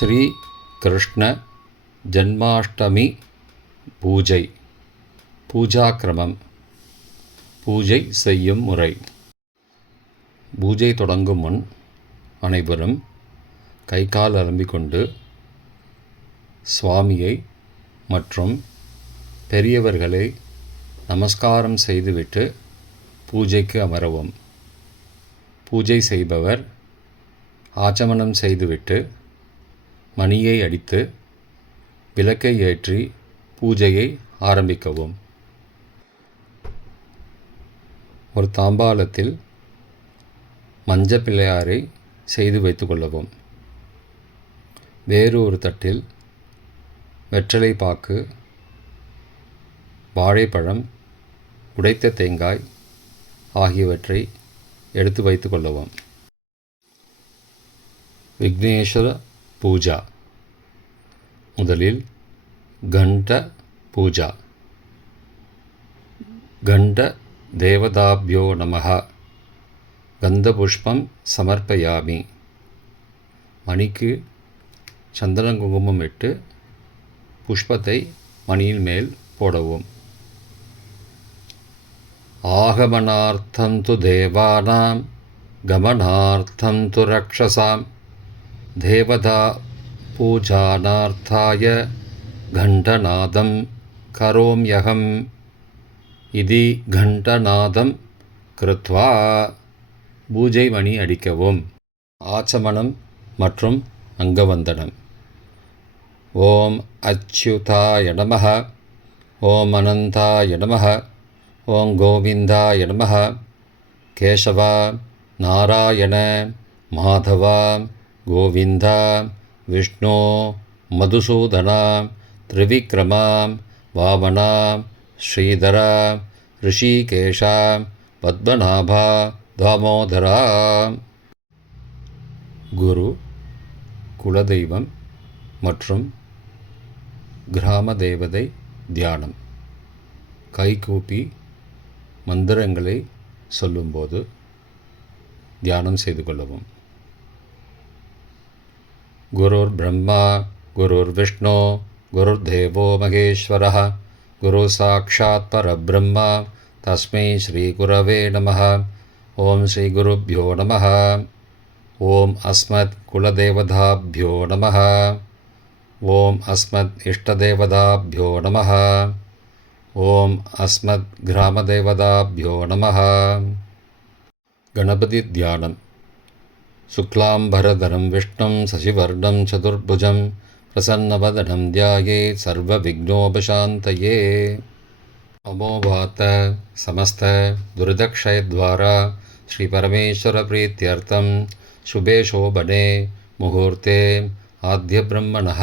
ஸ்ரீ கிருஷ்ண ஜன்மாஷ்டமி பூஜை. பூஜாக்கிரமம். பூஜை செய்யும் முறை. பூஜை தொடங்கும் முன் அனைவரும் கை கால் அலம்பிக்கொண்டு சுவாமியை மற்றும் பெரியவர்களை நமஸ்காரம் செய்துவிட்டு பூஜைக்கு அமரவும். பூஜை செய்பவர் ஆச்சமனம் செய்துவிட்டு மணியை அடித்து விளக்கை ஏற்றி பூஜையை ஆரம்பிக்கவும். ஒரு தாம்பாளத்தில் மஞ்சள் பிள்ளையாரை செய்து வைத்துக்கொள்ளவும். வேறு ஒரு தட்டில் வெற்றிலை பாக்கு, வாழைப்பழம், உடைத்த தேங்காய் ஆகியவற்றை எடுத்து வைத்துக்கொள்ளவும். விக்னேஸ்வர பூஜா. முதலில் கண்ட பூஜா. கண்ட தேவதாப்யோ நமஹ. கந்தபுஷ்பம் சமர்ப்பயாமி. மணிக்கு சந்தன குங்குமம் இட்டு புஷ்பத்தை மணியின் மேல் போடவும். ஆகமனார்த்தம் து தேவானாம் கமனார்த்தம் து ரக்ஷசாம் தேவதா பூஜானார்த்தாய கண்டநாதம் கரோம்யகம் இதி கண்டநாதம் கிருத்வா. பூஜை மணி அடிக்கவும். ஆச்சமனம் மற்றும் அங்கவந்தனம். ஓம் அச்யுதாய நமஹ. ஓம் அனந்தாய நமஹ. ஓம் கோவிந்தாய நமஹ. கேசவா, நாராயண, மாதவா, கோவிந்தா, விஷ்ணு, மதுசூதனா, திரிவிக்ரமா, வாமனா, ஸ்ரீதரா, ரிஷிகேஷா, பத்மநாபா, தாமோதரா. குரு, குலதெய்வம் மற்றும் கிராம தேவதை தியானம். கைகூப்பி மந்திரங்களை சொல்லும்போது தியானம் செய்து கொள்ளவும். குருர் பிரம்மா குருர் விஷ்ணு குருர் தேவோ மகேஸ்வரः குரு சாட்சாத் பரபிரம்மா தஸ்மை ஸ்ரீ குரவே நமः. ஓம் ஸ்ரீ குருப்யோ நமः. ஓம் அஸ்மத் குலதேவதாப்யோ நமः. ஓம் அஸ்மத் இஷ்டதேவதாப்யோ நமः. ஓம் அஸ்மத் கிராமதேவதாப்யோ நமः. கணபதி தியானம். சுக்லாம்பரதரம் விஷ்ணும் சசிவர்ணம் சதுர்புஜம் பிரசன்னவதனம் தியாயேத் சர்வ விக்னோபசாந்தயே. அமோவாத்த சமஸ்த துரிதக்ஷயத்வாரா ஸ்ரீ பரமேஸ்வர பிரீத்யர்த்தம் சுபே சோபனே முகூர்த்தே ஆத்ய பிரம்மணः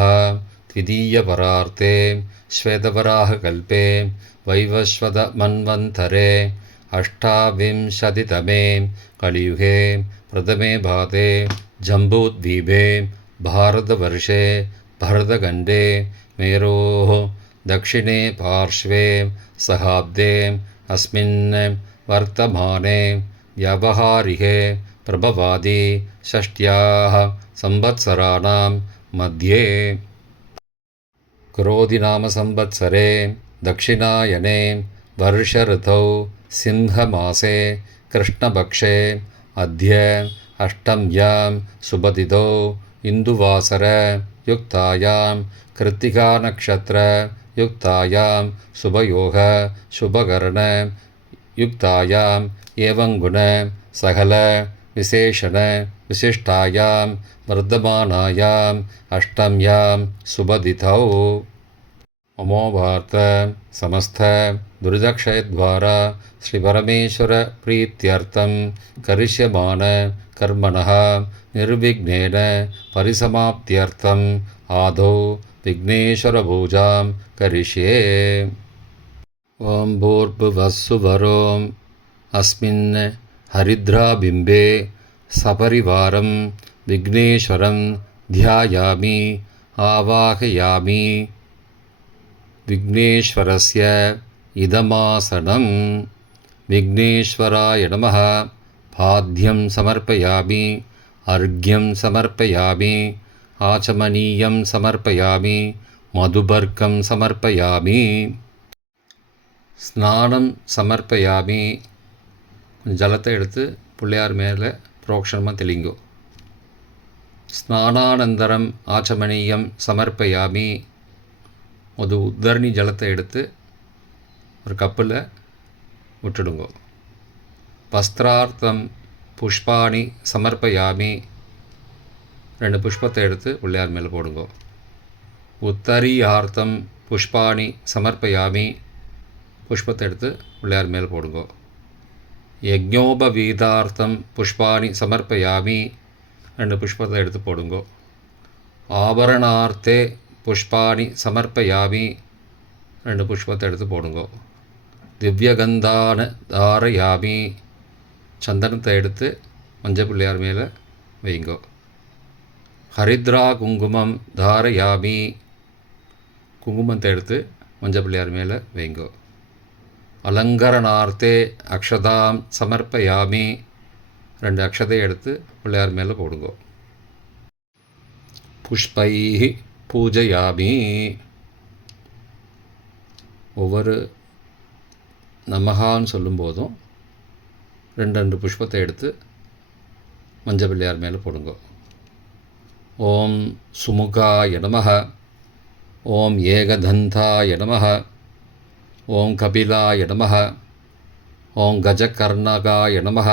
த்விதீயபரார்த்தே ஸ்வேதவராக கல்பே வைவஸ்வத மன்வந்தரே அஷ்டாவிம்சதிதமே கலியுகே பிரதமே பாதே ஜம்பூத்வீபே பாரதவர்ஷே பரதகண்டே மேரோः தக்ஷிணே பார்ஷ்வே சகாப்தே அஸ்மின் வர்த்தமானே வியாவஹாரிகே பிரபவாதி ஷஷ்ட்யாः சம்வத்சராணாம் மத்யே குரோதிநாம சம்வத்சரே தக்ஷிணாயனே வருஷ-ऋतौ सिंहमासे कृष्णपक्षे अद्य अष्टम्यां सुबतिथौ इन्दुवासर युक्तायां कृत्तिकानक्षत्र युक्तायां शुभयोग शुभकरण युक्तायां एवंगुण सकल विशेषण विशिष्टायां वर्धमानायां अष्टम्यां सुबतिथौ. अमोवार्त समस्त दुरिदक्षयद्वारा श्री परमेश्वर प्रीत्यर्थं करिष्यमान कर्मणः निर्विघ्नेन परिसमाप्त्यर्थम् आदौ विघ्नेश्वर पूजां करिष्ये. ओं भूर्भुवस्सुवरों अस्मिन् हरिद्राबिम्बे सपरिवारं विघ्नेश्वरं ध्यायामि आवाहयामि. विघ्नेश्वरस्य इदमासनं. विघ्नेश्वराय नमः. पाद्यं समर्पयामि, अर्घ्यं समर्पयामि, ஆச்சமனீயம் சமர்ப்பயாமி மதுபர்க்கம் சமர்ப்பயாமி ஸ்நானம் சமர்ப்பயாமி. கொஞ்சம் ஜலத்தை எடுத்து பிள்ளையார் மேலே புரோக்ஷணமாக தெளிங்கோ. ஸ்நானானந்தரம் ஆச்சமனீயம் சமர்ப்பயாமி. ஒரு உத்தரணி ஜலத்தை எடுத்து ஒரு கப்பில் விட்டுடுங்கோ. வஸ்திரார்த்தம் புஷ்பாணி சமர்ப்பயாமி. 2 புஷ்பத்தை எடுத்து பிள்ளையார் மேலே போடுங்கோ. உத்தரியார்த்தம் புஷ்பாணி சமர்ப்பயாமி. புஷ்பத்தை எடுத்து பிள்ளையார் மேலே போடுங்கோ. யஜ்ஞோபவீதார்த்தம் புஷ்பாணி சமர்ப்பயாமி. 2 புஷ்பத்தை எடுத்து போடுங்கோ. ஆபரணார்த்தே புஷ்பாணி சமர்ப்பயாமி. 2 புஷ்பத்தை எடுத்து போடுங்கோ. திவ்யகந்தான தாரயாமி. சந்தனத்தை எடுத்து மஞ்சள் பிள்ளையார் மேலே வைங்கோ. ஹரித்ரா குங்குமம் தாரயாமி. குங்குமத்தை எடுத்து மஞ்சள் பிள்ளையார் மேலே வைங்கோ. அலங்கரணார்த்தே அக்ஷதாம் சமர்ப்பயாமி. 2 அக்ஷதை எடுத்து பிள்ளையார் மேலே போடுங்கோ. புஷ்பைஹி பூஜயாமி. ஒவ்வொரு நமகான்னு சொல்லும்போதும் 2 புஷ்பத்தை எடுத்து மஞ்சள் பிள்ளையார் மேலே போடுங்கோ. ஓம் சுமுகாய நமஹ. ஓம் ஏகதந்தாய நமஹ. ஓம் கபிலாய நமஹ. ஓம் கஜகர்ணகாய நமஹ.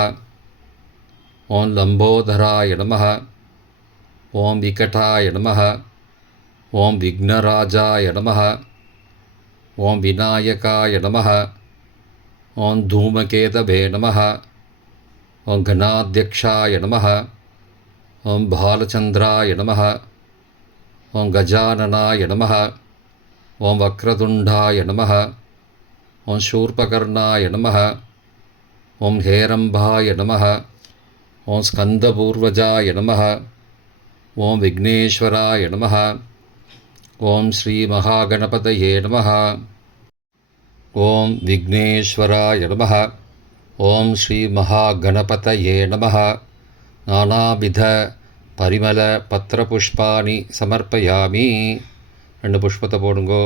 ஓம் லம்போதராய நமஹ. ஓம் விகடாய நமஹ. ஓம் விக்னராஜாய நமஹ. ஓம் விநாயகாய நமஹ. ஓம் தூமகேதவே நமஹ. ஓம் கணாத்யக்ஷாய நமஹ. ஓம் பாலச்சந்திராய நமஹ. ஓம் கஜானனாய நமஹ. ஓம் வக்ரதுண்டாய நமஹ. ஓம் சூர்பகர்ணாய நமஹ. ஓம் ஹேரம்பாய நமஹ. ஓம் ஸ்கந்தபூர்வஜாய நமஹ. ஓம் விக்னேஸ்வராய நமஹ. ஓம் ஸ்ரீ மகாகணபதயே நமஹ. ஓம் விக்னேஸ்வராய நமஹ. ஓம் ஸ்ரீ மகாகணபதயே நமஹ. நானாவித பரிமள பத்திரபுஷ்பாணி சமர்ப்பயாமி. 2 புஷ்பத்தை போடுங்கோ.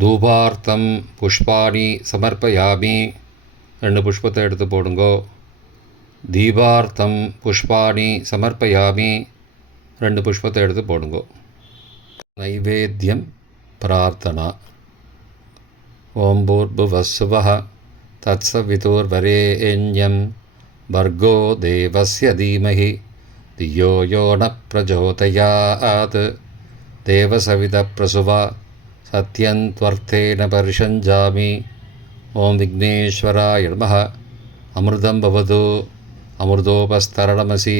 தூபார்த்தம் புஷ்பாணி சமர்ப்பயாமி. 2 புஷ்பத்தை எடுத்து போடுங்கோ. தீபார்த்தம் புஷ்பாணி சமர்ப்பயாமி. 2 புஷ்பத்தை எடுத்து போடுங்கோ. நைவேத்தியம் பிரார்த்தனா. ஓம் பூர்புவஸ்ஸுவः தத்சவிதுர்வரேண்யம் भर्गो देवस्य धीमहि धियो यो न प्रचोदयात्. देवसवितप्रसुवा सत्यं त्वर्थेन परिषञ्जामि. ओं विघ्नेश्वराय नमः. अमृतं भवतु अमृतोपस्तरणमसि.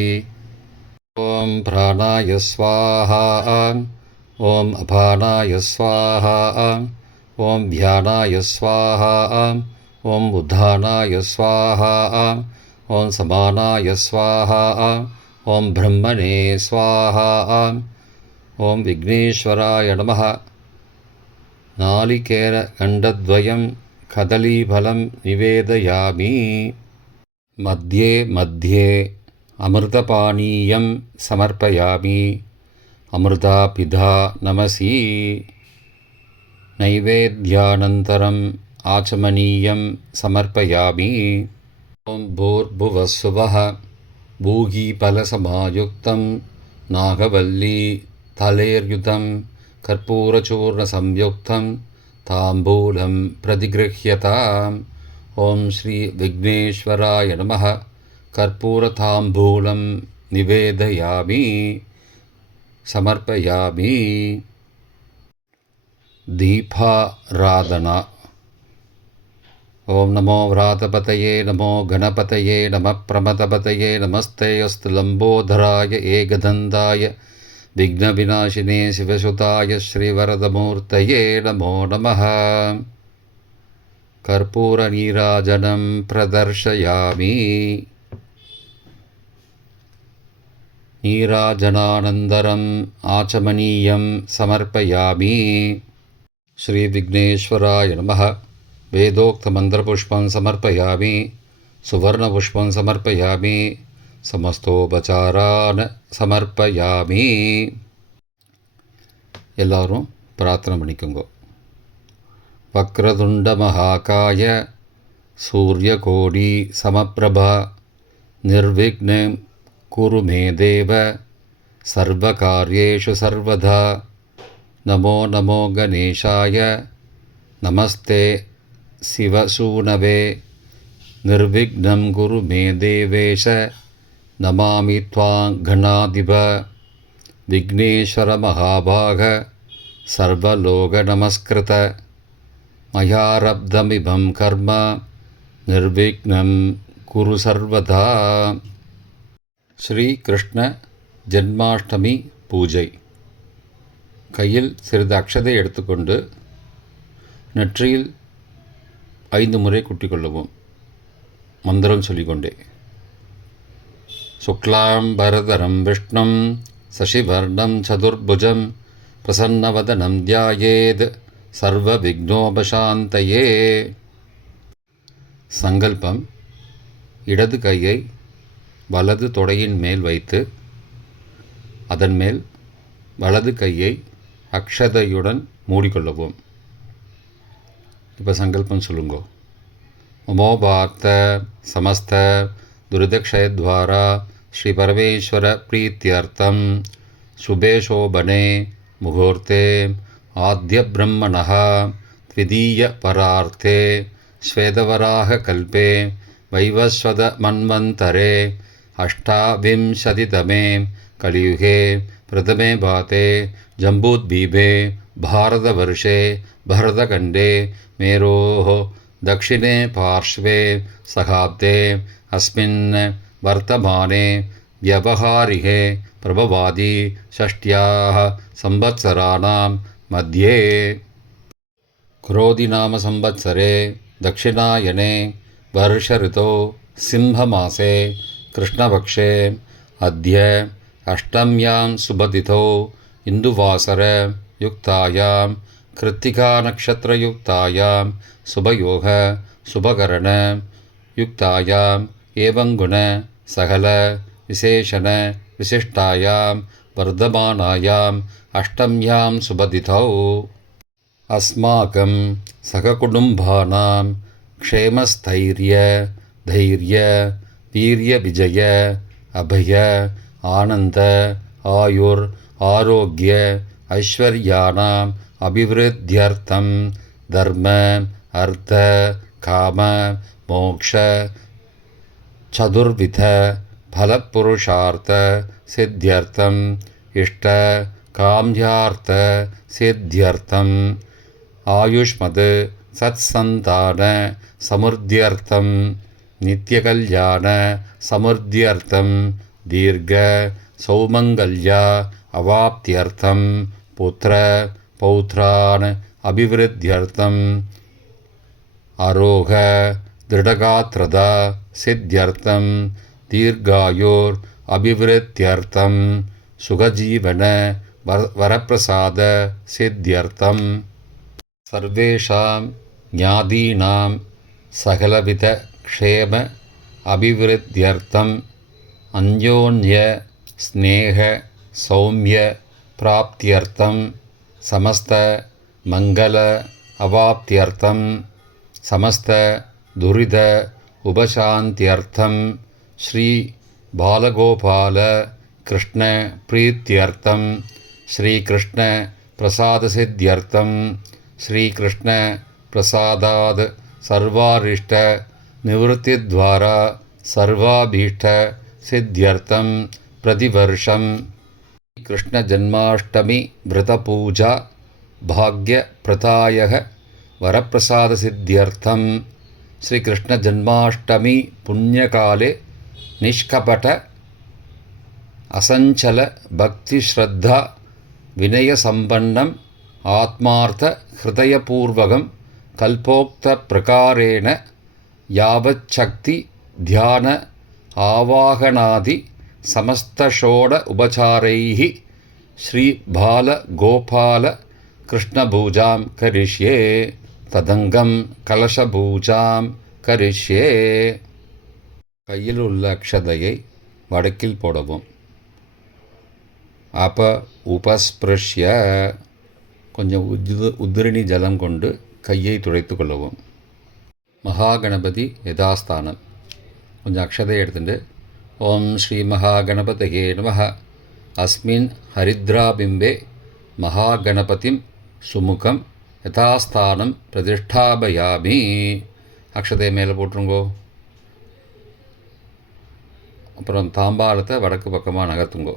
ओं प्राणाय स्वाहा. ओं अपानाय स्वाहा. ओं ध्यानाय स्वाहा. ओं उद्धानाय स्वाहा. ओं समानाय स्वाहा. ओं ब्रह्मणे स्वाहा. ओं विघ्नेश्वराय नमः. नालिकेरखण्डद्वयं कदलीफलं निवेदयामि. मध्ये मध्ये अमृतपानीयं समर्पयामि. अमृतापिधा नमसि. नैवेद्यानन्तरम् आचमनीयं समर्पयामि. ओं भूर्भुवस्सुवः भूगीफलसमायुक्तं नागवल्ली तलेर्युतं कर्पूरचूर्णसंयुक्तं ताम्बूलं प्रतिगृह्यताम्. ओं श्री विघ्नेश्वराय नमः. कर्पूरताम्बूलं निवेदयामि समर्पयामि. दीपाराधना. ओं नमो व्रातपतये नमो गणपतये नमः प्रमथपतये नमस्ते अस्तु लम्बोदराय एकदन्ताय विघ्नविनाशिने शिवसुताय श्रीवरदमूर्तये नमो नमः. कर्पूरनीराजनं प्रदर्शयामि. नीराजनानन्तरम् आचमनीयं समर्पयामि. श्रीविघ्नेश्वराय नमः. वेदोक्तमन्त्रपुष्पं समर्पयामि. सुवर्णपुष्पं समर्पयामि. சமஸ்தோபசாரான் சமர்ப்பயாமி. எல்லாரும் பிரார்த்தனை பண்ணிக்கோங்க. வக்ரதுண்ட மகாகாய சூரியகோடி சமப்பிரபா நிர்விக்னம் குரு மே தேவ சர்வகார்யேஷு சர்வதா. நமோ நமோ கணேஷாய நமஸ்தே சிவசூனவே நிர்விக்னம் குரு மே தேவேஷ நமாமி த்வாங் கணாதிப. விக்னேஸ்வர மகாபாக சர்வலோக நமஸ்கிருத மயாரப்தமிபம் கர்ம நிர்விக்னம் குரு சர்வதா. ஸ்ரீ கிருஷ்ண ஜென்மாஷ்டமி பூஜை. கையில் சிறிது அக்ஷதை எடுத்துக்கொண்டு நெற்றியில் 5 முறை குட்டிக்கொள்ளவும். மந்திரம் சொல்லிக்கொண்டே. சுக்லாம்பரதரம் விஷ்ணும் சசிவர்ணம் சதுர்புஜம் பிரசன்னவதனம் தியாயேத் சர்வ விக்னோபசாந்தயே. சங்கல்பம். இடது கையை வலது தொடையின் மேல் வைத்து அதன் மேல் வலது கையை அக்ஷதையுடன் மூடிக்கொள்ளவும். இப்போ சங்கல்பம் சொல்லுங்கோ. மமோபார்த்த சமஸ்த துரிதக்ஷயத்வாரா ஸ்ரீ பரமேஸ்வர பிரீத்தியர்த்தம் சுபே சோபனே முகூர்த்தே ஆத்ய பிரம்மணः த்விதீய பரார்த்தே ஸ்வேதவராக கல்பே வைவஸ்வத மன்வந்தரே அஷ்டாவிம்சதிதமே கலியுகே பிரதமே பாதே ஜம்பூத்வீபே பாரதவர்ஷே பரதகண்டே மேரோः दक्षिणे पार्श्वे सहाब्दे अस्मिन् वर्तमाने व्यवहारिके प्रभवादि षष्ट्याः संवत्सराणां मध्ये क्रोधिनाम संवत्सरे दक्षिणायने वर्षऋतौ सिंहमासे कृष्णपक्षे अद्य अष्टम्यां सुबदितौ इन्दुवासरयुक्तायां कृत्तिकानक्षत्रयुक्तायां शुभयोग शुभकरण युक्तायां एवंगुण सकल विशेषण विशिष्टायां वर्धमानायां अष्टम्यां सुबदितौ अस्माकं सहकुटुम्बानां क्षेमस्थैर्य धैर्य वीर्य विजय अभय आनंद आयुर आरोग्य ऐश्वर्याणाम् अभिवृद्ध्यर्थं धर्म अर्थ काम मोक्ष चतुर्विध फलपुरुषार्थ सिद्ध्यर्थम इष्ट काम्यार्थ सिद्ध्यर्थम आयुष्मद सत्संतान समृद्ध्यर्थम नित्यकल्याण समृद्ध्यर्थम दीर्घ सौमंगल्या अवाप्त्यर्थम पुत्र पौत्रान् अभिवृद्ध्यर्थम आरोह दृढ़गात्रदा सिद्ध्यर्थम दीर्घायुर अभिवृद्ध्यर्थम सुखजीवन वरप्रसाद सिद्ध्यर्थम सर्वेषां ज्ञादीनां सकलविध क्षेम अभिवृद्ध्यर्थम अन्योन्य स्नेह सौम्य प्राप्त्यर्थम समस्त मंगल अवाप्त्यर्थम समस्त दुरिद उपशांत्यर्थम श्री बालगोपाल कृष्ण प्रीत्यर्थम श्री कृष्ण प्रसाद सिद्ध्यर्थम श्री कृष्ण प्रसादाद सर्वारिष्ट निवृत्ति द्वारा सर्वाभीष्ट सिद्ध्यर्थम प्रतिवर्षम कृष्ण जन्माष्टमी व्रत पूजा भाग्य प्रदायः वरप्रसाद सिद्ध्यर्थम श्री कृष्ण जन्माष्टमी पुण्यकाले निष्कपट असंचल भक्ति श्रद्धा विनय संपन्नम आत्मार्थ हृदयपूर्वकं कल्पोक्त प्रकारेण यावच्छक्ति ध्यान आवाहनादि समस्त षोड उपचारैः श्री बाल गोपाल कृष्ण पूजां करिष्ये तदंगम कलश पूजां करिष्ये. கையில் உள்ள அக்ஷதையை வடக்கில் போடவும். அப்ப உபஸ்பிருஷ்ய கொஞ்சம் உதிரணி ஜலம் கொண்டு கையை துடைத்து கொள்ளவும். மகாகணபதி யதாஸ்தானம் கொஞ்சம் அக்ஷதை எடுத்துட்டு ஓம் ஸ்ரீ மகாகணபதயே நமஹ அஸ்மின் ஹரித்ராபிம்பே மகாகணபதிம் சுமுகம் யதாஸ்தானம் பிரதிஷ்டாபயாமி. அக்ஷதையை மேலே போட்டுருங்கோ. அப்புறம் தாம்பாளத்தை வடக்கு பக்கமாக நகர்த்துங்கோ.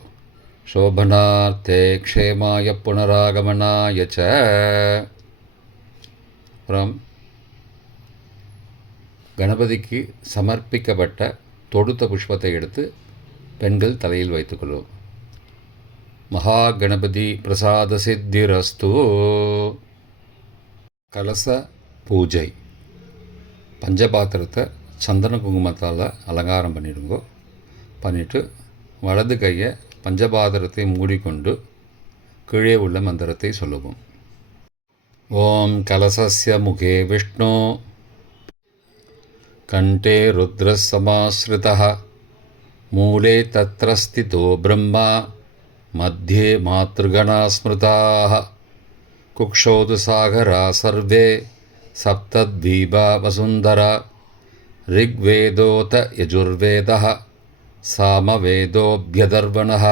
சோபனார்த்தே க்ஷேமாய புனராகமனாய ச. அப்புறம் கணபதிக்கு சமர்ப்பிக்கப்பட்ட தொடுத்த புஷ்பத்தை எடுத்து பெண்கள் தலையில் வைத்துக்கொள்வோம். மகா கணபதி பிரசாத சித்திரஸ்து. கலச பூஜை. பஞ்சபாத்திரத்தை சந்தன குங்குமத்தால் அலங்காரம் பண்ணிடுங்கோ. பண்ணிவிட்டு வலது கையை பஞ்சபாத்திரத்தை மூடிக்கொண்டு கீழே உள்ள மந்திரத்தை சொல்லவும். ஓம் கலசஸ்ய முகே விஷ்ணு கண்டே ருத்ரசமாஸ்ருதः மூலே தத்ர ஸ்திதோ பிரம்மா மத்தியே மாத்ருகணா ஸ்மிருதாः குக்ஷோது சாகரா சர்வே சப்தத்வீபா வசுந்தரா ரிக்வேதோத யஜுர்வேதः சாமவேதோப்யதர்வணः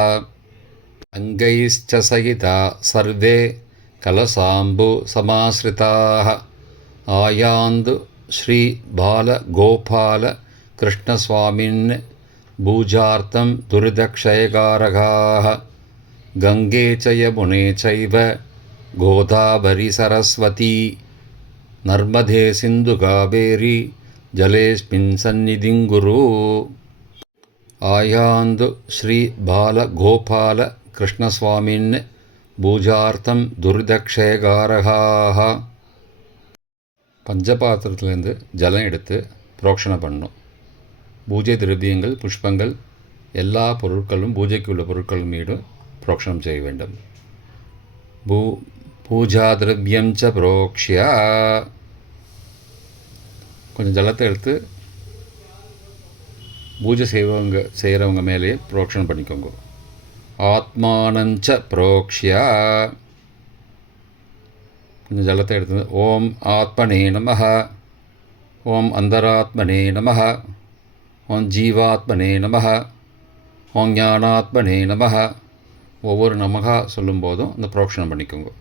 அங்கைश्च சகிதா சர்வே கலசாம்பு சமாஸ்ரிதாः ஆயாந்து ஸ்ரீ பால கோபால கிருஷ்ணஸ்வாமின் பூஜார்த்தம் துரிதக்ஷயகாரகாः கங்கே ச யமுனே சைவ கோதாவரி சரஸ்வதி நர்மதே சிந்து காவேரி ஜலேஸ்மின் சந்நிதிங் குரு. ஆயாந்து ஸ்ரீ பால கோபால கிருஷ்ணஸ்வாமின் பூஜார்த்தம் துரிதக்ஷயகாரகாः. பஞ்சபாத்திரத்துலேருந்து ஜலம் எடுத்து புரோக்ஷணை பண்ணணும். பூஜை திரவியங்கள் புஷ்பங்கள் எல்லா பொருட்களும் பூஜைக்கு உள்ள பொருட்கள் மீதும் புரோக்ஷணம் செய்ய வேண்டும். பூஜா திரவியம் ச புரோக்ஷ்ய கொஞ்சம் ஜலத்தை எடுத்து பூஜை செய்கிறவங்க மேலேயே புரோக்ஷணம் பண்ணிக்கோங்க. ஆத்மானஞ்ச புரோக்ஷ்ய கொஞ்சம் ஜலத்தை எடுத்து ஓம் ஆத்மனே நமஹ ஓம் அந்தராத்மனே நமஹ ஓம் ஜீவாத்மனே நமஹ ஓம் ஞானாத்மனே நமஹ ஒவ்வொரு நமகா சொல்லும்போதும் அந்த புரோக்ஷணம் பண்ணிக்கோங்க.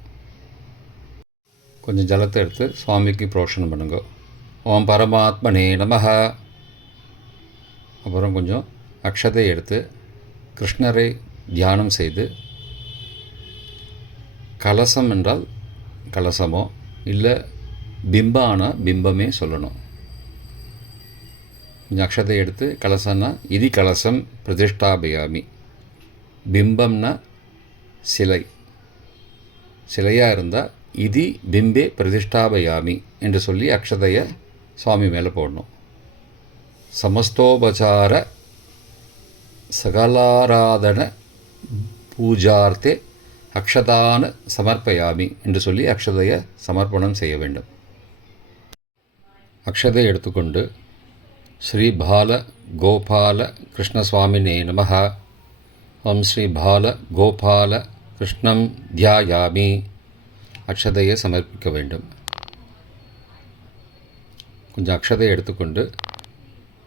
கொஞ்சம் ஜலத்தை எடுத்து சுவாமிக்கு புரோக்ஷணம் பண்ணுங்க. ஓம் பரமாத்மனே நமஹ. அப்புறம் கொஞ்சம் அக்ஷதை எடுத்து கிருஷ்ணரை தியானம் செய்து கலசம் என்றால் கலசமோ இல்லை பிம்பான பிம்பமே சொல்லணும். கொஞ்சம் அக்ஷதை எடுத்து கலசம்னா இது கலசம் பிரதிஷ்டாபயாமி. பிம்பம்னா சிலை, சிலையாக இருந்தால் இது பிம்பே பிரதிஷ்டாபயாமி என்று சொல்லி அக்ஷதையை சுவாமி மேலே போடணும். சமஸ்தோபசார சகலாராதன பூஜார்த்தே அக்ஷதான சமர்ப்பயாமி என்று சொல்லி அக்ஷதையை சமர்ப்பணம் செய்ய வேண்டும். அக்ஷதை எடுத்துக்கொண்டு ஸ்ரீ பால கோபால கிருஷ்ணசுவாமினே நமஹ ஓம் ஸ்ரீ பால கோபால கிருஷ்ணம் தியாயாமி அக்ஷதையை சமர்ப்பிக்க வேண்டும். கொஞ்சம் அக்ஷதை எடுத்துக்கொண்டு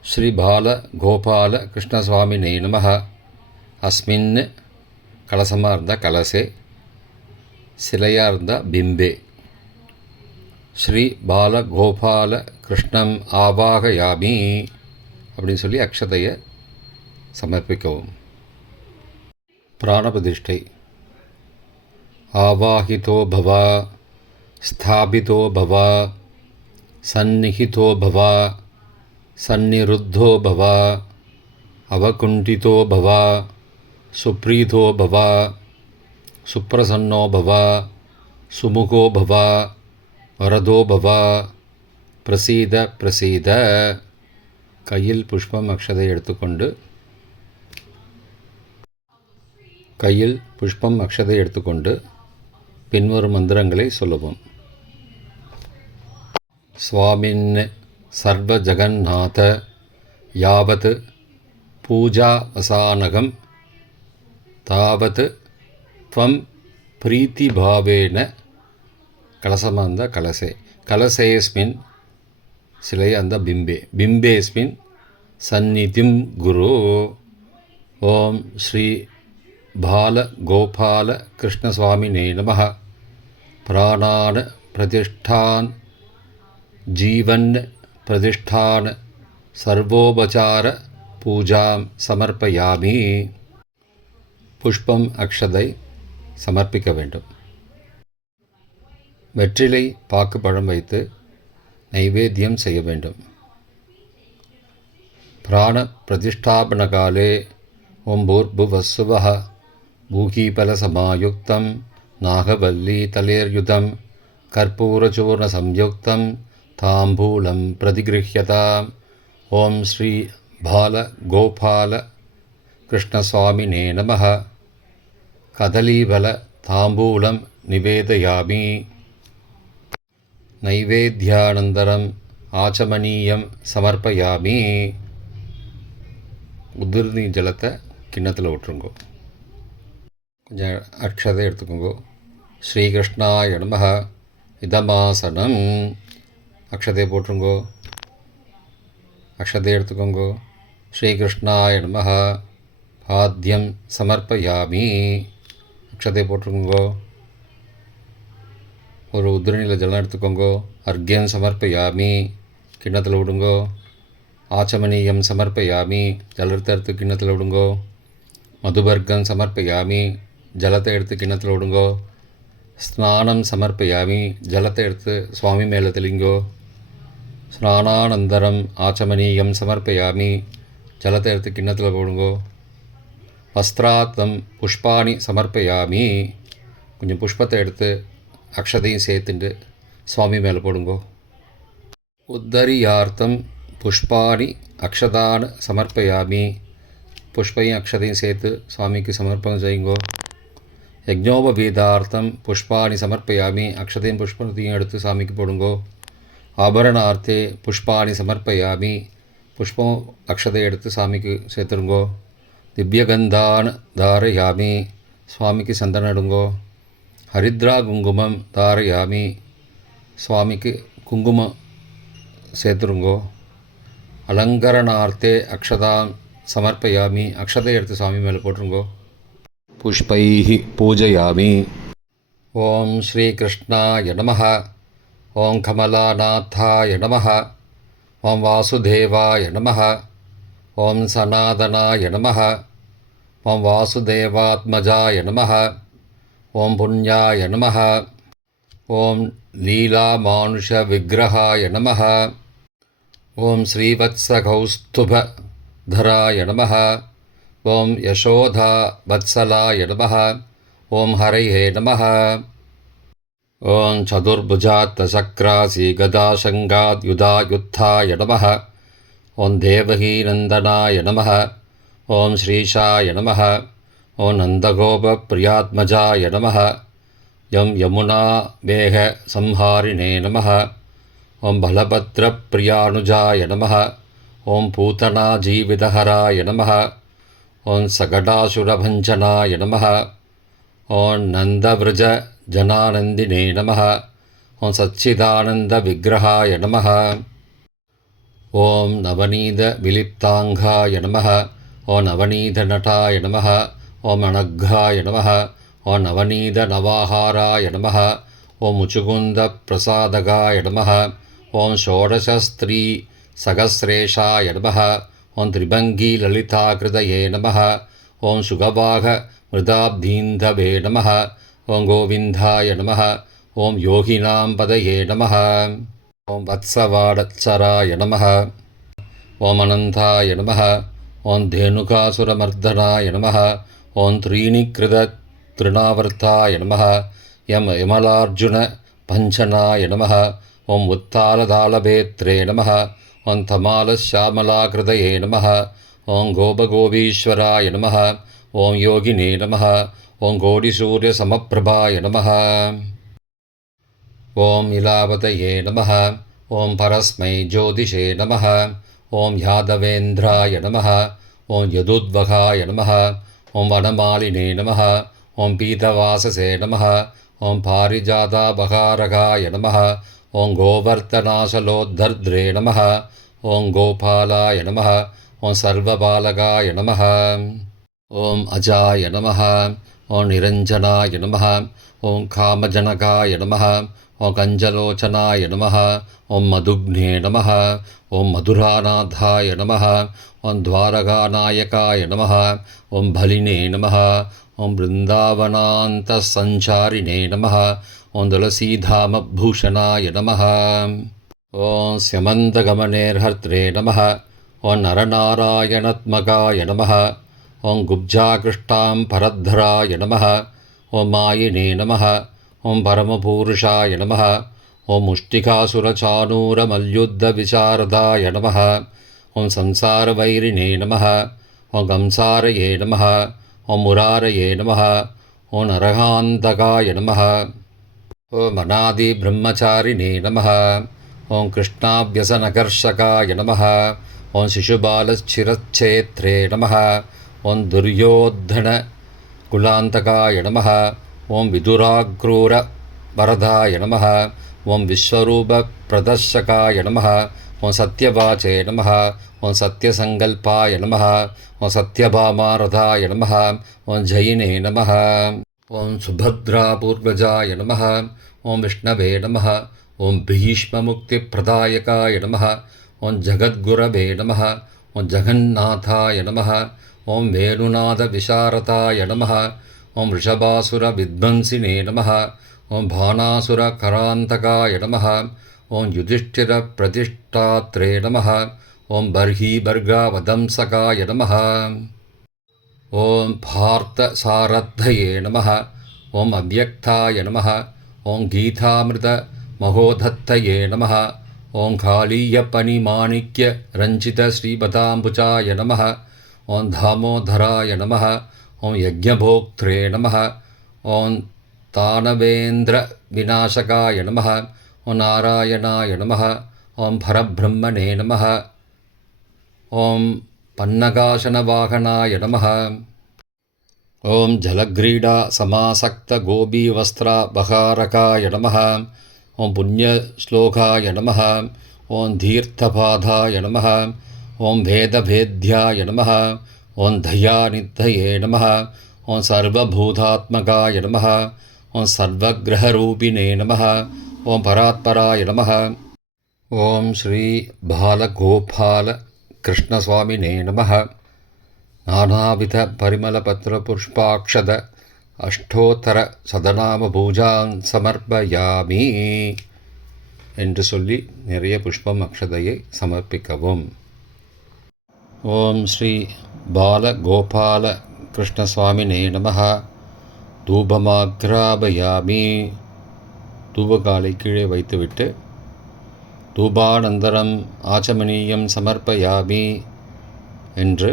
ஸ்ரீ பால கோபால கிருஷ்ணசுவாமினே நமஹ அஸ்மின் கலசமாக இருந்தால் கலசே, சிலையாக இருந்தால் பிம்பே, ஸ்ரீ பால கோபால கிருஷ்ணம் ஆவாகயாமி அப்படின்னு சொல்லி அக்ஷதையை சமர்ப்பிக்கவும். பிராணபிரதிஷ்டை. ஆவாஹிதோ பவ ஸ்தாபிதோ பவ சந்நிஹிதோ பவ சந்நிருத்தோ பவ அவகுண்டிதோ பவ சுப்ரீதோ பவ சுப்ரசன்னோ பவ சுமுகோ பவ வரதோ பவ பிரசீத பிரசீத. கையில் புஷ்பம் அக்ஷதை எடுத்துக்கொண்டு பின்வரும் மந்திரங்களை சொல்லவும். ஸ்வாமின் சர்வ ஜகநாத யாவத் पूजावसानकं तावत् त्वं प्रीतिभावेन कलशम् அந்த கலசே கலசேஸ்மின் சிலை அந்த பிம்பேஸ்மின் சந்நிதிம் குரு. ஓம் ஸ்ரீ பால கோபால கிருஷ்ணசுவாமினே நமः. பிராணான் பிரதிஷ்டான் ஜீவன் பிரதிஷ்டான் சர்வோபசார பூஜாம் சமர்ப்பயாமி. புஷ்பம் அக்ஷதை சமர்ப்பிக்க வேண்டும். வெற்றிலை பாக்கு பழம் வைத்து நைவேத்தியம் செய்ய வேண்டும். பிராண பிரதிஷ்டாபன காலே ஓம் பூர்புவஸ்ஸுவः பூகீபலசமாயுக்தம் நாகவல்லி தலேர்யுதம் கற்பூரச்சூர்ண சம்யுக்தம் தாம்பூலம் பிரதிகிருஹ்யதாம். ஓம் ஸ்ரீ பால கோபால கிருஷ்ணசுவாமினே நமः. கதலீபல தாம்பூலம் நிவேதயாமி. நைவேத்யானந்தரம் ஆச்சமனீயம் சமர்ப்பயாமி. உதிர்நீ ஜலத்தை கிண்ணத்தில் விட்டுருங்கோ. கொஞ்சம் அக்ஷதை எடுத்துக்கோங்கோ. ஸ்ரீகிருஷ்ணாய நமः. இதமாசனம். அக்ஷதை போட்டுருங்கோ. அக்ஷதை எடுத்துக்கோங்கோ. ஸ்ரீகிருஷ்ணாய நமः. பாத்தியம் சமர்ப்பயாமி. அக்ஷதை போட்டுருங்கோ. ஒரு உதிரநில ஜலம் எடுத்துக்கோங்கோ. அர்க்யம் சமர்ப்பயாமி. கிண்ணத்தில் விடுங்கோ. ஆச்சமனீயம் சமர்ப்பயாமி. ஜலத்தை எடுத்து கிண்ணத்தில் விடுங்கோ. மதுபர்க்கம் சமர்ப்பயாமி. ஜலத்தை எடுத்து கிண்ணத்தில் விடுங்கோ. ஸ்நானம் சமர்ப்பயாமி. ஜலத்தை எடுத்து சுவாமி மேலே தெளிங்கோ. ஸ்நானானந்தரம் ஆச்சமனீயம் சமர்ப்பயாமி. ஜலத்தை எடுத்து கிண்ணத்தில் போடுங்கோ. வஸ்திராத்தம் புஷ்பாணி சமர்ப்பயாமி. கொஞ்சம் புஷ்பத்தை எடுத்து அக்ஷதையும் சேர்த்துட்டு சுவாமி மேலே போடுங்கோ. உத்தரியார்த்தம் புஷ்பாணி அக்ஷதான் சமர்ப்பயாமி. புஷ்பையும் அக்ஷதையும் சேர்த்து சுவாமிக்கு சமர்ப்பணம் செய்யுங்கோ. யஜ்ஞோபவீதார்த்தம் புஷ்பாணி சமர்ப்பயாமி. அக்ஷதையும் புஷ்பத்தையும் எடுத்து சாமிக்கு போடுங்கோ. ஆபரணார்த்தே புஷ்பாணி சமர்ப்பயாமி. புஷ்பம் அக்ஷதை எடுத்து சாமிக்கு சேர்த்துருங்கோ. திவ்யகந்தான் தாரயாமி. சுவாமிக்கு சந்தனம் எடுங்கோ. ஹரித்ரா குங்குமம் தாரயாமி. சுவாமிக்கு குங்குமம் சேர்த்துருங்கோ. அலங்கரணார்த்தே அக்ஷதாம் சமர்ப்பயாமி. அக்ஷதை எடுத்து சுவாமி மேலே போட்டுருங்கோ. புஷ்பைஹி பூஜயாமி. ஓம் ஸ்ரீகிருஷ்ணாய நமः. ஓம் கமலாநாத்தாய நமः. ஓம் வாசுதேவாய நமः. ஓம் சனாதனாய நமः. ஓம் வாசுதேவாத்மஜாய நமः. ஓம் புண்ணியாய நமः. ஓம் லீலாமானுஷ விக்கிரகாய நமः. ஓம் ஸ்ரீவத்சகௌஸ்துபதராய நமः. ஓம் யசோதா வத்சலாய நமः. ஓம் ஹரையே நமः. ஓம் சதுர்புஜாத்தசக்ராசி கதாசங்காத்யுதாயுத்தாய நமः. ஓம் தேவகீநந்தனாய நமः. ஓம் ஸ்ரீஷாய நமः. ஓம் நந்தகோபப்பிரியாத்மஜாய நமः. யம் யமுனா வேக சம்ஹாரிணே நமः. ஓம் பலபத்ரப்பிரியானுஜாய நமः. ஓம் பூதனா ஜீவிதஹராய நமः. ஓம் சகடாசுரபஞ்சனாய நமः. ஓம் நந்தவிரஜ ஜனானந்தினே நமः. ஓம் சச்சிதானந்த விக்கிரகாய நமः. ஓம் நவநீத விலிப்தாங்காய நமः. ஓம் நவநீத நட்டாய நமः. ஓம் அனக்காய நமः. ஓம் நவநீத நவாஹாராய நமः. ஓம் முச்சுகுந்த பிரசாதகாய நமः. ஓம் ஷோடசஸ்திரீ சகசிரேஷாய நமः. ஓம் திரிபங்கி லலிதாகிருதயே நமः. ஓம் சுகவாக மிருதாப்தீந்தவே நமः. ஓம் கோவிந்தாய நமः. ஓம் யோகினாம் பதயே நமः. ஓம் வத்சவாடச்சராய நமः. ஓம் அனந்தாய நமः. ஓம் தேனுகாசுரமர்தனாய நமः. ஓம் த்ரீணிகிருத திருணாவர்த்தாய நமः. யமலார்ஜுன பஞ்சனாய நமः. ஓம் உத்தாலதாளபேத்ரே நமः. ஓம் தமாலஷாமலாகிருதயே நமः. ஓம் கோபகோபீஸ்வராய நமः. ஓம் யோகினே நமः. ஓம் கோடிசூரியசமப்பிரபாய நமः. ஓம் இலாவதயே நமः. ஓம் பரஸ்மை ஜோதிஷே நமः. ஓம் யாதவேந்திராய நமः. ஓம் யதுத்வகாய நமः. ஓம் வனமாலினே நமः. ஓம் பீதவாசசே நமः. ஓம் பாரிஜாதாபகாரகாய நமः. ஓம் கோவர்த்தநாசலோத்தர்த்ரே நமः. ஓம் கோபாலாய நமः. ஓம் சர்வபாலகாய நமः. ஓம் அஜாய நமः. ஓம் நிரஞ்சனாய நமः. ஓம் காமஜனகாய நமः. ஓம் கஞ்சலோச்சனாய நமः. ஓம் மதுக்னே நமः. ஓம் மதுராநாதாய நமः. ஓம் துவாரகாநாயகாய நமः. ஓம் பலினே நமः. ஓம் பிருந்தாவனாந்தசஞ்சாரிணே நமः. ஓம் துளசீதாமபூஷணாய நமः. ஓம் ஸ்யமந்தகமனேர்ஹர்த்ரே நமः. ஓம் நரநாராயணத்மகாய நமः. ஓம் குப்ஜாகிருஷ்டாம் பரத்தராய நமः. ஓம் மாயினே நமः. ஓம் பரமபூருஷாய நமः. ஓம் முஷ்டிகாசுரசானூரமல்யுத்தவிசாரதாய நமः. ஓம் சம்சாரவைரிணே நமः. ஓம் கம்சாரயே நமः. ஓம் முராரயே நமः. ஓம் நரகாந்தகாய நமः. ஓம் அநாதிபிரம்மச்சாரிணே நமः. ஓம் கிருஷ்ணாவ்யசனகர்ஷகாய நமः. ஓம் சிசுபாலச்சிரச்சேத்ரே நமः. ஓம் துர்யோத்தனகுலாந்தகாய நமः. ஓம் விதுராக்ரூரவரதாய நமः. ஓம் விஸ்வரூபப்பிரதர்ஷகாய நமः. ஓம் சத்யவாச்சே நமः. ஓம் சத்யசங்கல்பாய நமः. ஓம் சத்யபாமாரதாய நமः. ஓம் ஜயினே நமः. ஓம் சுபத்ராபூர்வஜாய நமः. ஓம் விஷ்ணவே நமः. ஓம் பீஷ்மமுக்திப்பிரதாயகாய நமः. ஓம் ஜகத்குரவே நமः. ஓம் ஜகந்நாதாய நமः. ஓம் வேணுநாதவிசாரதாய நமः. ஓம் ரிஷபாசுரவித்வம்சினே நமः. ஓம் பானாசுரகராந்தகாய நமः. ஓம் யுதிஷ்டிரப்பிரதிஷ்டாத்ரே நமः. ஓம் பர்ஹீபர்காவதம்சகாய நமः. ஓம் பார்த்தசாரத்தயே நமः. ஓம் அவ்யக்தாய நமः. ஓம் கீதாமிருதமகோதத்தயே நமः. ஓம் காளீயப்பனிமாணிக்யரஞ்சிதஸ்ரீபதாம்புஜாய நமः. ஓம் தாமோதராய நமः. ஓம் யஜ்ஞபோக்த்ரே நமः. ஓம் தானவேந்திரவிநாசகாய நமः. ஓம் நாராயணாய நமः. ஓம் பரபிரம்மணே நமः. ஓம் பன்னகாசனவாகனாய நமः. ஓம் ஜலக்ரீடா சமாசக்த கோபீவஸ்திராபகாரகாய நமः. ஓம் புண்ணியஸ்லோகாய நமः. ஓம் தீர்த்தபாதாய நமः. ஓம் வேதவேத்யாய நமः. ஓம் தயாநித்தயே நமः. ஓம் சர்வபூதாத்மகாய நமः. ஓம் சர்வக்ரஹரூபிணே நமः. ஓம் பராத்பராய நமः. ஓம் ஸ்ரீ பாலகோபால கிருஷ்ணசுவாமினே நமः. நானாவித பரிமளபத்ரபுஷ்பாக்ஷத அஷ்டோத்தர சதநாம பூஜான் சமர்ப்பயாமி என்று சொல்லி நிறைய புஷ்பம் அக்ஷதையை சமர்ப்பிக்கவும். ஓம் ஸ்ரீ பாலகோபால கிருஷ்ணசுவாமினே நமः. தூபமாக்ராபயாமி. தூபகாலை கீழே வைத்துவிட்டு தூபானந்தரம் ஆச்சமனீயம் சமர்ப்பயாமி என்று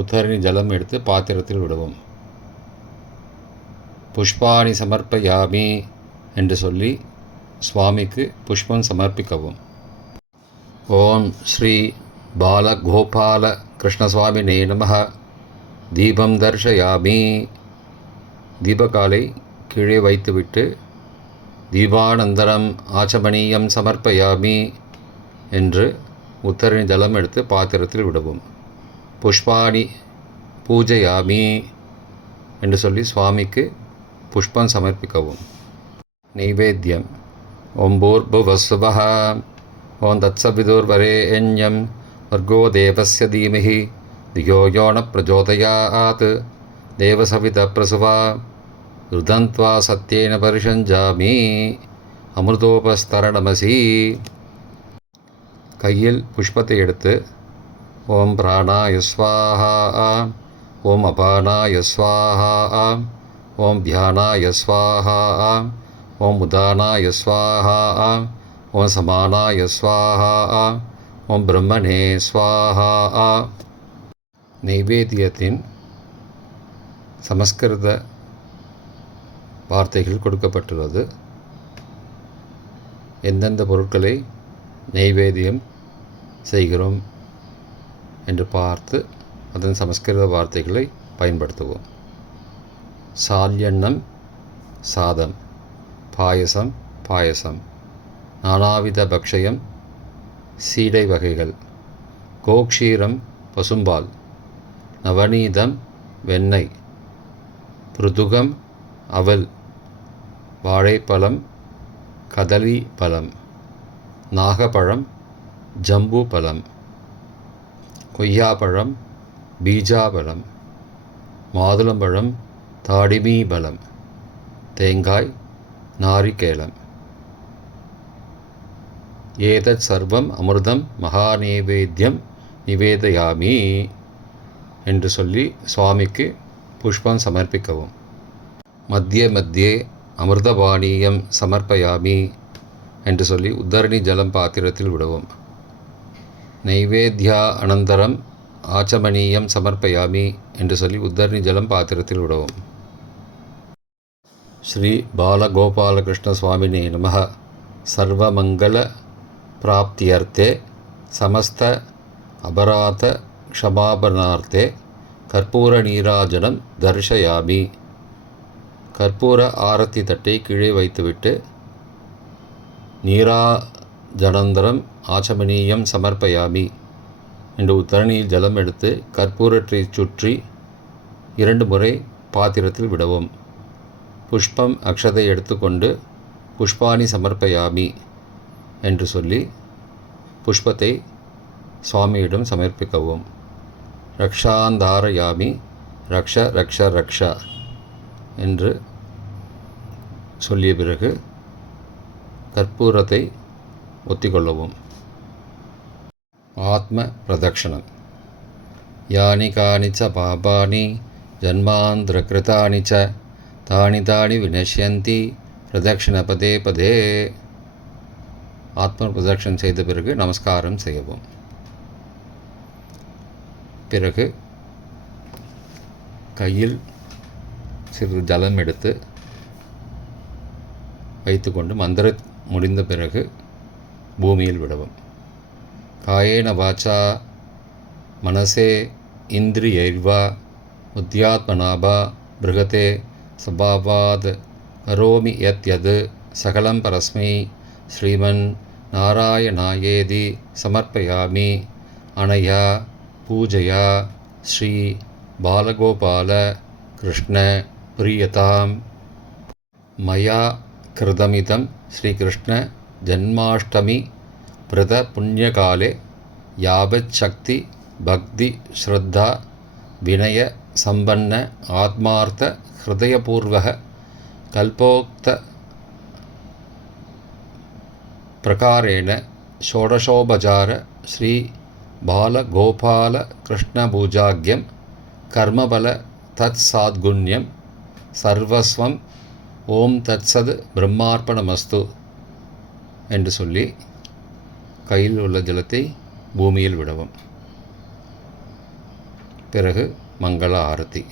உத்தரணி ஜலம் எடுத்து பாத்திரத்தில் விடுவோம். புஷ்பாணி சமர்ப்பயாமி என்று சொல்லி சுவாமிக்கு புஷ்பம் சமர்ப்பிக்கவும். ஓம் ஸ்ரீ பாலகோபால கிருஷ்ணசுவாமினே நமः. தீபம் தர்ஷயாமி. தீபகாலை கீழே வைத்துவிட்டு தீபானந்தரம் ஆச்சமனீயம் சமர்ப்பயாமி என்று உத்தரணி ஜலம் எடுத்து பாத்திரத்தில் விடவும். புஷ்பாணி பூஜையாமி என்று சொல்லி சுவாமிக்கு புஷ்பம் சமர்ப்பிக்கவும். நைவேத்தியம். ஓம் பூர்புவஸ்வஹ. ஓம் தத்சவிதுர்வரேண்யம் வர்கோ தேவஸ்ய தீமஹி தியோ யோ ந பிரச்சோதயாத் தேவசவித பிரசுவா ருதந்த்வா சத்யேன பரிஷஞ்சாமி அமிர்தோபஸ்தரணமசி. கையில் புஷ்பத்தை எடுத்து ஓம் பிராணாய ஸ்வாஹா. ஓம் அபானாய ஸ்வாஹா. ஓம் தியானாய ஸ்வாஹா. ஓம் உதானாய ஸ்வாஹா. ஓம் சமானாய ஸ்வாஹா. ஓம் பிரம்மணே ஸ்வாஹா. நைவேத்தியத்தின் சமஸ்கிருத வார்த்தைகள் கொடுக்கப்பட்டுள்ளது. எந்தெந்த பொருட்களை நைவேத்தியம் செய்கிறோம் என்று பார்த்து அதன் சமஸ்கிருத வார்த்தைகளை பயன்படுத்துவோம். சால்யன்னம் சாதம், பாயசம் பாயசம், நானாவித பக்ஷயம் சீடை வகைகள், கோக்ஷீரம் பசும்பால், நவநீதம் வெண்ணெய், பிருதுகம் அவல், வாழைப்பழம் கதலி பழம், நாகப்பழம் ஜம்பு பழம், கொய்யாப்பழம் பீஜாபலம், மாதுளம்பழம் தாடிமீ பலம், தேங்காய் நாரிகேலம். ஏதத் சர்வம் அமிர்தம் மகாநேவேத்யம் நிவேதயாமி என்று சொல்லி சுவாமிக்கு புஷ்பம் சமர்ப்பிக்கவும். மத்திய மத்தியே அமிர்தபானீயம் சமர்ப்பயாமி என்று சொல்லி உத்தரணி ஜலம் பாத்திரத்தில் விடவும். நைவேத்யா அனந்தரம் ஆச்சமனீயம் சமர்ப்பயாமி என்று சொல்லி உத்தரணி ஜலம் பாத்திரத்தில் விடவும். ஸ்ரீ பாலகோபாலகிருஷ்ண சுவாமினே நமः. சர்வமங்கள பிராப்தியர்த்தே சமஸ்த அபராத க்ஷமாபனார்த்தே கற்பூர நீராஜனம் தர்ஷயாமி. கற்பூர ஆரத்தி தட்டை கீழே வைத்துவிட்டு நீராஜனந்தரம் ஆச்சமனீயம் சமர்ப்பயாமி என்று உத்தரணியில் ஜலம் எடுத்து கற்பூரத்தை சுற்றி 2 முறை பாத்திரத்தில் விடவும். புஷ்பம் அக்ஷதை எடுத்துக்கொண்டு புஷ்பாணி சமர்ப்பயாமி என்று சொல்லி புஷ்பத்தை சுவாமியிடம் சமர்ப்பிக்கவும். ரக்ஷாந்தாரயாமி ரக்ஷ ரக்ஷ ரக்ஷா என்று சொல்லிய பிறகு கற்பூரத்தை ஒத்திக்கொள்ளவும். ஆத்ம பிரதக்ஷணம். யானி கானி ச பாபானி ஜன்மாந்திரகிருதானி ச தானி தானி வினஷ்யந்தி பிரதக்ஷண பதே பதே. ஆத்ம பிரதக்ஷணம் செய்த பிறகு நமஸ்காரம் செய்யவும். பிறகு கையில் சிறிது ஜலம் எடுத்து வைத்துக்கொண்டு மந்திர முடிந்த பிறகு பூமியில் விடவும். காயேன வாச்சா மனசே இந்திரியைர்வா உத்யாத்மனாபா பிருகதே சபாவாத் கரோமி யத் யத் சகலம் பரஸ்மை ஸ்ரீமன் நாராயணாயேதி சமர்ப்பயாமி. அனயா பூஜையா ஸ்ரீ பாலகோபால கிருஷ்ண பிரியதாம். மயா கிருதமிதம் ஸ்ரீகிருஷ்ண ஜன்மாஷ்டமி பிரத புண்ணியகாலே யாவத் சக்தி பக்தி ஸ்ரத்தா வினய சம்பன்ன ஆத்மார்த்த ஹிருதயபூர்வக கல்போக்த பிரகாரேண ஷோடசோபசார ஸ்ரீ பாலகோபால கிருஷ்ண பூஜாக்யம் கர்மபல தத் சாத்குண்யம் சர்வஸ்வம் ஓம் தத் சத் பிரம்மார்ப்பணமஸ்து என்று சொல்லி கையில் உள்ள ஜலத்தை பூமியில் விடவும். பிறகு மங்கள ஆரத்தி.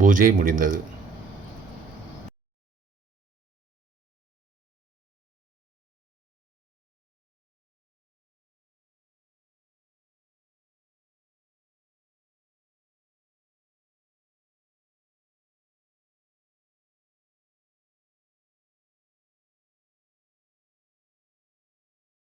பூஜை முடிந்தது.